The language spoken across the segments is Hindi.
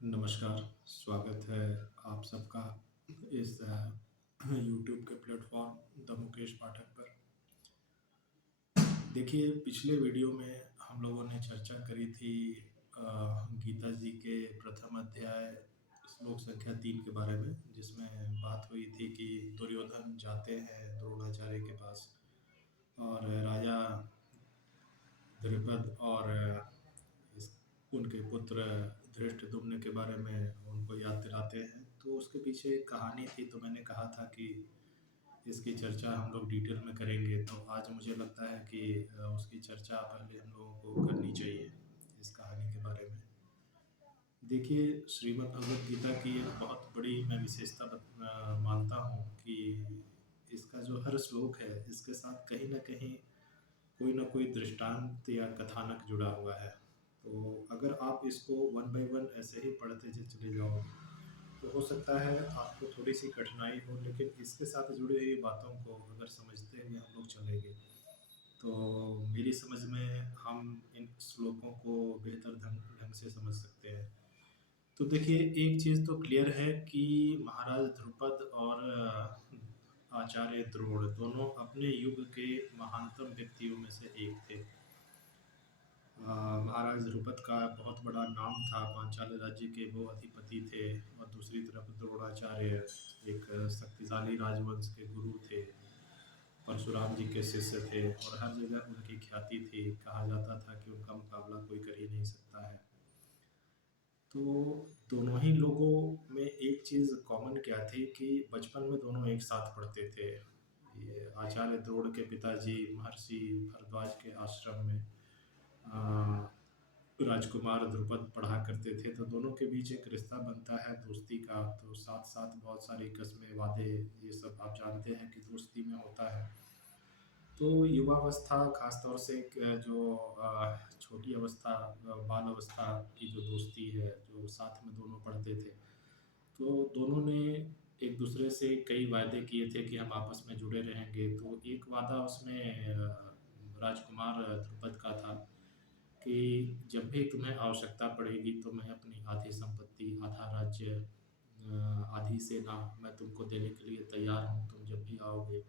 नमस्कार, स्वागत है आप सबका इस यूट्यूब के प्लेटफ़ॉर्म द मुकेश पाठक पर। देखिए, पिछले वीडियो में हम लोगों ने चर्चा करी थी गीता जी के प्रथम अध्याय श्लोक संख्या 3 के बारे में, जिसमें बात हुई थी कि दुर्योधन जाते हैं द्रोणाचार्य के पास और राजा द्रुपद और इस उनके पुत्र धृष्टद्युम्न के बारे में उनको याद दिलाते हैं। तो उसके पीछे एक कहानी थी, तो मैंने कहा था कि इसकी चर्चा हम लोग डिटेल में करेंगे। तो आज मुझे लगता है कि उसकी चर्चा पहले हम लोगों को करनी चाहिए इस कहानी के बारे में। देखिए, श्रीमद् भगवद गीता की एक बहुत बड़ी मैं विशेषता मानता हूँ कि इसका जो हर श्लोक है, इसके साथ कहीं न कहीं कोई ना कोई दृष्टांत या कथानक जुड़ा हुआ है। तो अगर आप इसको वन बाय वन ऐसे ही पढ़ते चले जाओ, तो हो सकता है आपको थोड़ी-सी कठिनाई हो, लेकिन इसके साथ जुड़ी हुई बातों को अगर समझते हुए हम लोग चलेंगे, तो मेरी समझ में हम इन श्लोकों को बेहतर ढंग ढंग से समझ सकते हैं। तो देखिए, एक चीज़ तो क्लियर है कि महाराज ध्रुपद और आचार्य द्रोण दोनों अपने युग के महानतम व्यक्तियों में से एक थे। महाराज ध्रुपद का बहुत बड़ा नाम था, पांचाल राज्य के वो अधिपति थे और दूसरी तरफ द्रोणाचार्य एक शक्तिशाली राजवंश के गुरु थे, परशुराम जी के शिष्य थे और हर जगह उनकी ख्याति थी। कहा जाता था कि उनका मुकाबला कोई कर ही नहीं सकता है। तो दोनों ही लोगों में एक चीज़ कॉमन क्या थी कि बचपन में दोनों एक साथ पढ़ते थे। ये आचार्य द्रोण के पिताजी महर्षि भरद्वाज के आश्रम में अ, राजकुमार द्रुपद पढ़ा करते थे, तो दोनों के बीच एक रिश्ता बनता है दोस्ती का। तो साथ-साथ बहुत सारी कस्में, वादे, ये सब आप जानते हैं कि दोस्ती में होता है। तो युवावस्था ख़ास तौर से एक जो छोटी अवस्था बाल अवस्था की जो दोस्ती है, जो साथ में दोनों पढ़ते थे, तो दोनों ने एक दूसरे से कई वायदे किए थे कि हम आपस में जुड़े रहेंगे। तो एक वादा उसमें राजकुमार ध्रुपद का था कि जब भी तुम्हें आवश्यकता पड़ेगी तो मैं अपनी आधी संपत्ति, आधा राज्य, आधी सेना मैं तुमको देने के लिए तैयार हूँ, तुम जब भी आओगे।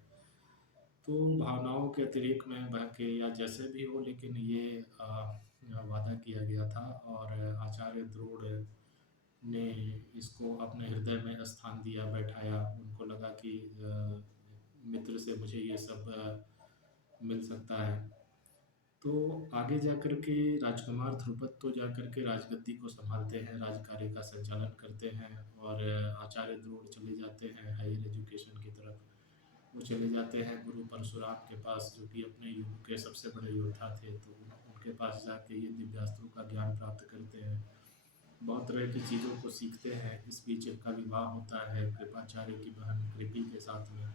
तो भावनाओं के अतिरेक में बह के या जैसे भी हो, लेकिन ये वादा किया गया था और आचार्य द्रोण ने इसको अपने हृदय में स्थान दिया, बैठाया। उनको लगा कि मित्र से मुझे ये सब मिल सकता है। तो आगे जाकर के राजकुमार ध्रुपद तो जाकर के राजगद्दी को सँभालते हैं, राजकार्य का संचालन करते हैं और आचार्य द्रोण चले जाते हैं हायर एजुकेशन की तरफ। वो चले जाते हैं गुरु परशुराम के पास, जो कि अपने युग के सबसे बड़े योद्धा थे। तो उनके पास जाके ये दिव्यास्त्रों का ज्ञान प्राप्त करते हैं, बहुत तरह की चीज़ों को सीखते हैं। इस बीच इनका विवाह होता है कृपाचार्य की बहन कृपि के साथ में।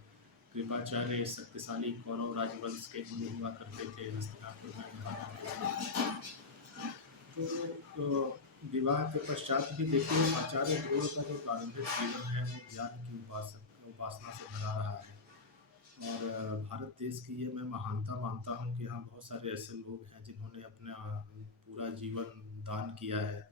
कृपाचार्य शक्तिशाली कौरव राजवंश के गुरु हुआ करते थे, हस्तिनापुर में महाराज थे। तो विवाह के पश्चात भी देखिए, आचार्य द्रोण का जो प्रारंभिक जीवन है वो ज्ञान की उपासना से भरा रहा है। और भारत देश की ये मैं महानता मानता हूँ कि हाँ, बहुत सारे ऐसे लोग हैं जिन्होंने अपना पूरा जीवन दान किया है।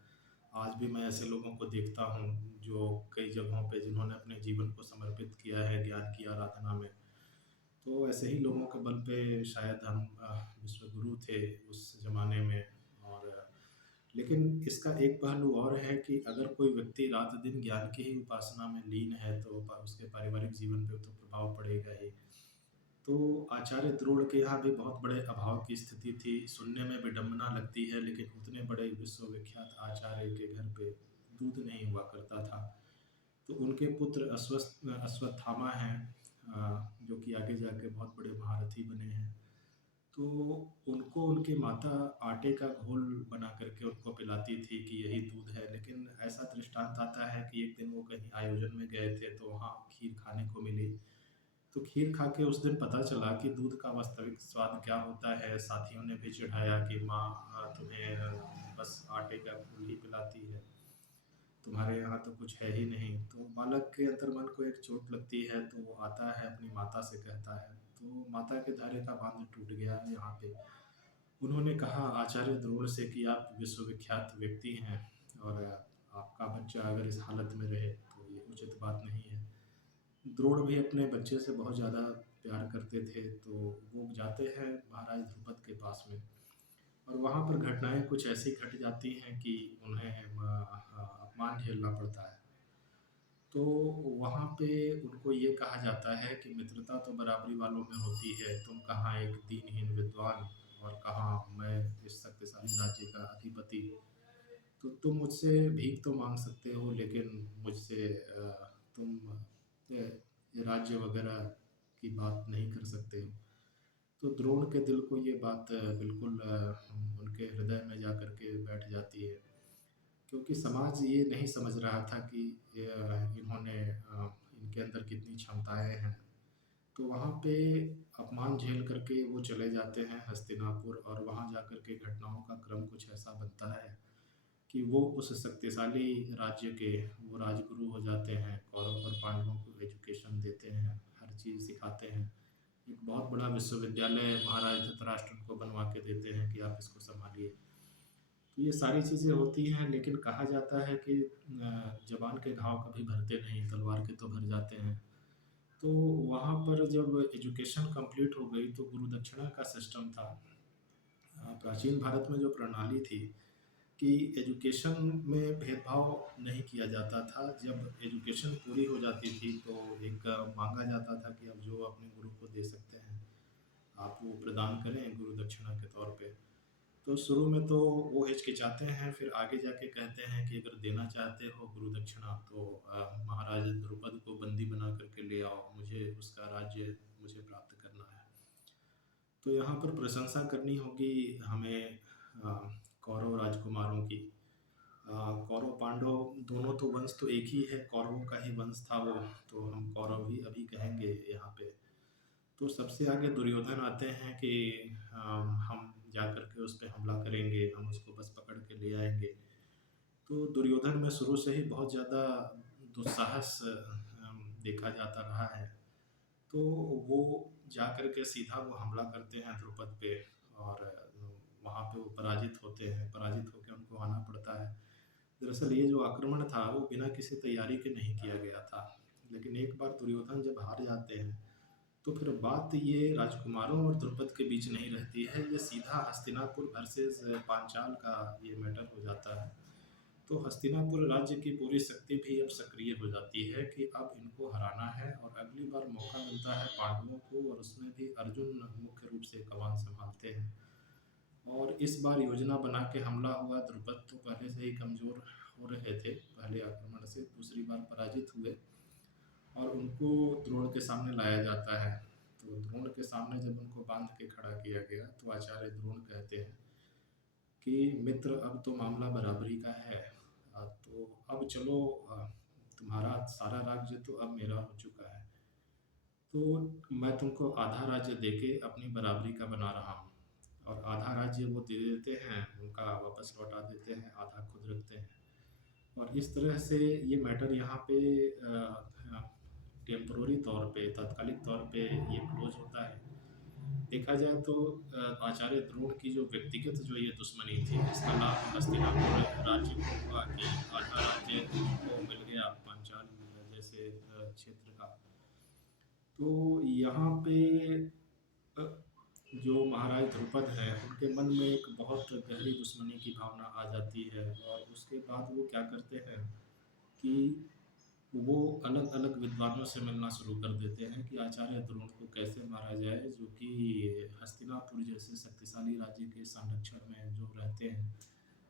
आज भी मैं ऐसे लोगों को देखता हूँ जो कई जगहों पे जिन्होंने अपने जीवन को समर्पित किया है ज्ञान की आराधना में। तो ऐसे ही लोगों के बल पे शायद हम विश्वगुरु थे उस ज़माने में। और लेकिन इसका एक पहलू और है कि अगर कोई व्यक्ति रात-दिन ज्ञान की ही उपासना में लीन है, तो प उसके पारिवारिक जीवन पे तो प्रभाव पड़ेगा ही। तो आचार्य द्रोण के यहाँ भी बहुत बड़े अभाव की स्थिति थी। सुनने में विडंबना लगती है, लेकिन उतने बड़े विश्वविख्यात आचार्य के घर पे दूध नहीं हुआ करता था। तो उनके पुत्र अश्वत्थामा हैं, जो कि आगे जाके बहुत बड़े महारथी बने हैं। तो उनको उनकी माता आटे का घोल बना कर के उनको पिलाती थी कि यही दूध है। लेकिन ऐसा दृष्टांत आता है कि एक दिन वो कहीं आयोजन में गए थे, तो वहाँ खीर खाने को मिली। तो खीर खा के उस दिन पता चला कि दूध का वास्तविक स्वाद क्या होता है। साथियों ने भी चिढ़ाया कि माँ तुम्हें बस आटे का घोल ही पिलाती है, तुम्हारे यहाँ तो कुछ है ही नहीं। तो बालक के अंतर्मन को एक चोट लगती है, तो वो आता है अपनी माता से कहता है। तो माता के धैर्य का बांध टूट गया यहाँ पे। उन्होंने कहा आचार्य द्रोण से कि आप विश्वविख्यात व्यक्ति हैं और आपका बच्चा अगर इस हालत में रहे तो ये उचित बात नहीं है। द्रोण भी अपने बच्चे से बहुत ज़्यादा प्यार करते थे, तो वो जाते हैं महाराज ध्रुपद के पास में, और वहाँ पर घटनाएँ कुछ ऐसी घट जाती हैं कि उन्हें अपमान झेलना पड़ता है। तो वहाँ पे उनको ये कहा जाता है कि मित्रता तो बराबरी वालों में होती है, तुम कहाँ एक दीनहीन विद्वान और कहाँ मैं इस शक्तिशाली राज्य का अधिपति। तो तुम मुझसे भीख तो माँग सकते हो, लेकिन मुझसे तुम राज्य वगैरह की बात नहीं कर सकते हो। तो द्रोण के दिल को ये बात बिल्कुल उनके हृदय में जा कर के बैठ जाती है, क्योंकि समाज ये नहीं समझ रहा था कि इन्होंने इनके अंदर कितनी क्षमताएँ हैं। तो वहाँ पे अपमान झेल कर के वो चले जाते हैं हस्तिनापुर, और वहाँ जा कर के घटनाओं का क्रम कुछ ऐसा बनता है कि वो उस शक्तिशाली राज्य के वो राजगुरु हो जाते हैं। कौरव और पांडवों को एजुकेशन देते हैं, हर चीज़ सिखाते हैं। एक बहुत बड़ा विश्वविद्यालय महाराज धृतराष्ट्र उनको बनवा के देते हैं कि आप इसको सँभालिए। तो ये सारी चीज़ें होती हैं, लेकिन कहा जाता है कि ज़बान के घाव कभी भरते नहीं, तलवार के तो भर जाते हैं। तो वहाँ पर जब एजुकेशन कंप्लीट हो गई तो गुरु दक्षिणा का सिस्टम था। प्राचीन भारत में जो प्रणाली थी कि एजुकेशन में भेदभाव नहीं किया जाता था। जब एजुकेशन पूरी हो जाती थी तो एक माँगा जाता था कि अब जो अपने गुरु को दे सकते हैं, आप वो प्रदान करें गुरु दक्षिणा के तौर पे। तो शुरू में तो वो हिचकिचाते हैं, फिर आगे जाके कहते हैं कि अगर देना चाहते हो गुरु दक्षिणा तो महाराज द्रुपद को बंदी बना करके ले आओ, मुझे उसका राज्य मुझे प्राप्त करना है। तो यहाँ पर प्रशंसा करनी होगी हमें कौरव राजकुमारों की। कौरव पांडव दोनों तो वंश तो एक ही है, कौरवों का ही वंश था वो, तो हम कौरव ही अभी कहेंगे यहाँ पे। तो सबसे आगे दुर्योधन आते हैं कि हम जा कर के उस पे हमला करेंगे, हम उसको बस पकड़ के ले आएँगे। तो दुर्योधन में शुरू से ही बहुत ज़्यादा दुस्साहस देखा जाता रहा है। तो वो जा कर के सीधा वो हमला करते हैं द्रुपद पे, और वहाँ पे वो पराजित होते हैं, पराजित होके उनको आना पड़ता है। दरअसल ये जो आक्रमण था वो बिना किसी तैयारी के नहीं किया गया था, लेकिन एक बार दुर्योधन जब हार जाते हैं तो फिर बात ये राजकुमारों और द्रुपद के बीच नहीं रहती है, ये सीधा हस्तिनापुर वर्सेस पांचाल का ये मैटर हो जाता है। तो हस्तिनापुर राज्य की पूरी शक्ति भी अब सक्रिय हो जाती है कि अब इनको हराना है, और अगली बार मौका मिलता है पांडवों को, और उसमें भी अर्जुन मुख्य रूप से कमान संभालते हैं। और इस बार योजना बना के हमला हुआ। द्रुपद तो पहले से ही कमज़ोर हो रहे थे पहले आक्रमण से, दूसरी बार पराजित हुए और उनको द्रोण के सामने लाया जाता है। तो द्रोण के सामने जब उनको बांध के खड़ा किया गया तो आचार्य द्रोण कहते हैं कि मित्र, अब तो मामला बराबरी का है। तो अब चलो, तुम्हारा सारा राज्य तो अब मेरा हो चुका है, तो मैं तुमको आधा राज्य देके अपनी बराबरी का बना रहा हूँ, और आधा राज्य वो दे देते हैं, उनका वापस लौटा देते हैं, आधा खुद रखते हैं। और इस तरह से ये मैटर यहाँ पे टेम्पररी तौर पे, तात्कालिक तौर पे ये क्लोज होता है। देखा जाए तो आचार्य द्रोण की जो व्यक्तिगत जो ये दुश्मनी थी, इसका लाभ हस्तिनापुर राज्य को हुआ कि आधा राज्य उनको मिल गया पांचाल जैसे क्षेत्र का। तो यहाँ पे अ, जो महाराज ध्रुपद हैं उनके मन में एक बहुत गहरी दुश्मनी की भावना आ जाती है, और उसके बाद वो क्या करते हैं कि वो अलग-अलग विद्वानों से मिलना शुरू कर देते हैं कि आचार्य द्रोण को कैसे मारा जाए, जो कि हस्तिनापुर जैसे शक्तिशाली राज्य के संरक्षण में जो रहते हैं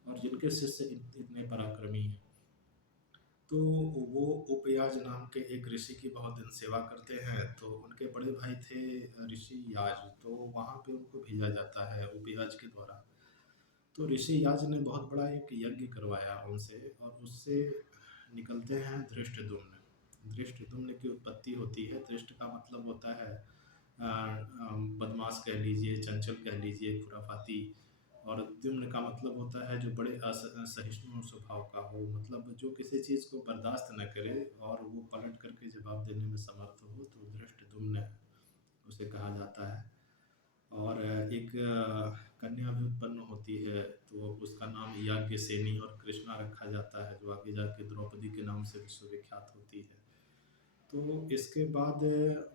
और जिनके शिष्य इतने पराक्रमी हैं। तो वो उपयाज नाम के एक ऋषि की बहुत दिन सेवा करते हैं, तो उनके बड़े भाई थे ऋषि याज, तो वहाँ पे उनको भेजा जाता है उपयाज के द्वारा। तो ऋषि याज ने बहुत बड़ा एक यज्ञ करवाया उनसे, और उससे निकलते हैं धृष्टद्युम्न। धृष्टद्युम्न की उत्पत्ति होती है। धृष्ट का मतलब होता है बदमाश कह लीजिए, चंचल कह लीजिए, खुराफाती, और द्युम्न का मतलब होता है जो बड़े असहिष्णु स्वभाव का हो, मतलब जो किसी चीज़ को बर्दाश्त न करे और वो पलट करके जवाब देने में समर्थ हो, तो धृष्टद्युम्न उसे कहा जाता है। और एक कन्या भी उत्पन्न होती है, तो उसका नाम याज्ञसेनी और कृष्णा रखा जाता है, जो आगे जाके द्रौपदी के नाम से विश्वविख्यात होती है। तो इसके बाद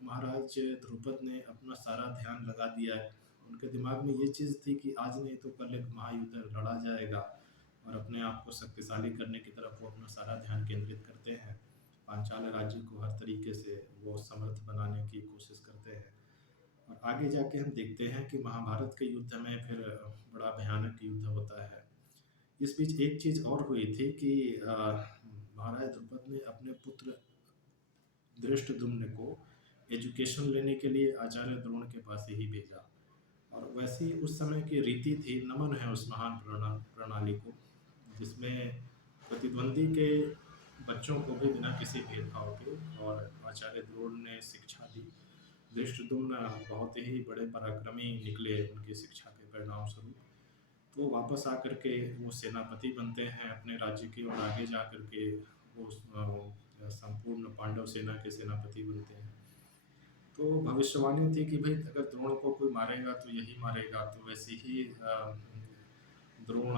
महाराज ध्रुपद ने अपना सारा ध्यान लगा दिया है। उनके दिमाग में ये चीज़ थी कि आज नहीं तो कल एक महायुद्ध लड़ा जाएगा, और अपने आप को शक्तिशाली करने की तरफ वो अपना सारा ध्यान केंद्रित करते हैं। पांचाल राज्य को हर तरीके से वो समर्थ बनाने की कोशिश करते हैं। और आगे जाके हम देखते हैं कि महाभारत के युद्ध में फिर बड़ा भयानक युद्ध होता है। इस बीच एक चीज़ और हुई थी कि महाराज द्रुपद ने अपने पुत्र धृष्टद्युम्न को एजुकेशन लेने के लिए आचार्य द्रोण के पास ही भेजा। और वैसी उस समय की रीति थी, नमन है उस महान प्रणाली को, जिसमें प्रतिद्वंदी के बच्चों को भी बिना किसी भेदभाव के और आचार्य द्रोण ने शिक्षा दी। धृष्टद्युम्न बहुत ही बड़े पराक्रमी निकले उनकी शिक्षा के परिणाम स्वरूप। तो वापस आकर के वो सेनापति बनते हैं अपने राज्य के, और आगे जा कर के वो संपूर्ण पांडव सेना के सेनापति बनते हैं। तो भविष्यवाणी थी कि भाई अगर द्रोण को कोई मारेगा तो यही मारेगा। तो वैसे ही द्रोण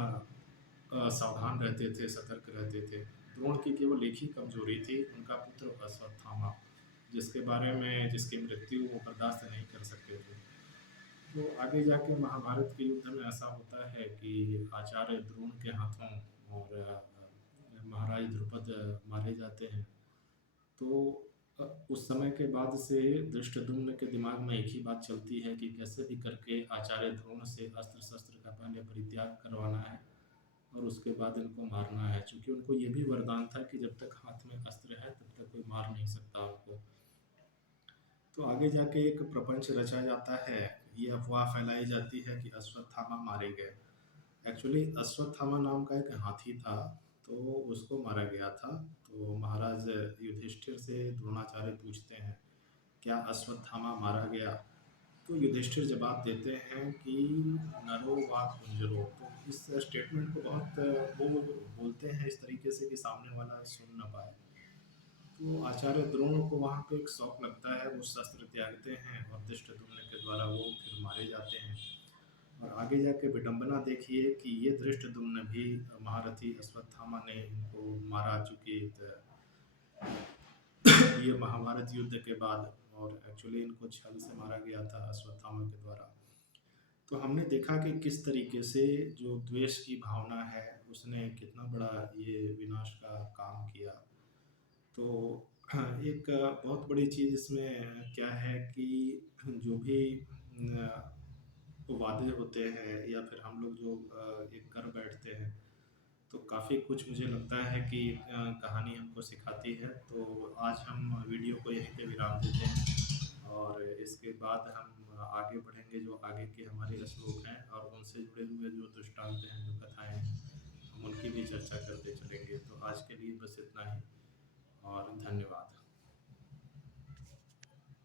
सावधान रहते थे, सतर्क रहते थे। द्रोण की केवल एक ही कमजोरी थी, उनका पुत्र अश्वत्थामा, जिसकी मृत्यु वो बर्दाश्त नहीं कर सकते थे। तो आगे जाके महाभारत के युद्ध में ऐसा होता है कि आचार्य द्रोण के हाथों और महाराज द्रुपद मारे जाते हैं। तो उस समय के बाद से धृष्टद्युम्न के दिमाग में एक ही बात चलती है कि कैसे भी करके आचार्य द्रोण से अस्त्र शस्त्र का पहले परित्याग करवाना है और उसके बाद इनको मारना है, क्योंकि उनको ये भी वरदान था कि जब तक हाथ में अस्त्र है तब तक कोई मार नहीं सकता उनको। तो आगे जाके एक प्रपंच रचा जाता है, ये अफवाह फैलाई जाती है कि अश्वत्थामा मारे गए। एक्चुअली अश्वत्थामा नाम का एक हाथी था, तो उसको मारा गया था। तो महाराज युधिष्ठिर से द्रोणाचार्य पूछते हैं, क्या अश्वत्थामा मारा गया? तो युधिष्ठिर जवाब देते हैं कि नरो वा कुंजरो। तो इस स्टेटमेंट को बहुत वो बोलते हैं इस तरीके से कि सामने वाला सुन ना पाए। तो आचार्य द्रोण को वहाँ पे एक शौक लगता है, वो शस्त्र त्यागते हैं और धृष्टद्युम्न के द्वारा वो फिर मारे जाते हैं। और आगे जाके विडंबना देखिए कि ये धृष्टद्युम्न भी महारथी अश्वत्थामा ने इनको मारा, चूंकि ये महाभारत युद्ध के बाद, और एक्चुअली इनको छल से मारा गया था अश्वत्थामा के द्वारा। तो हमने देखा कि किस तरीके से जो द्वेष की भावना है उसने कितना बड़ा ये विनाश का काम किया। तो एक बहुत बड़ी चीज़ इसमें क्या है कि जो भी वादे होते हैं या फिर हम लोग जो एक कर बैठते हैं, तो काफ़ी कुछ मुझे लगता है कि कहानी हमको सिखाती है। तो आज हम वीडियो को यहीं पे विराम देते हैं, और इसके बाद हम आगे बढ़ेंगे। जो आगे के हमारे श्लोक हैं और उनसे जुड़े हुए जो दृष्टांत हैं, जो कथाएं हैं, हम उनकी भी चर्चा करते चलेंगे। तो आज के लिए बस इतना ही, और धन्यवाद।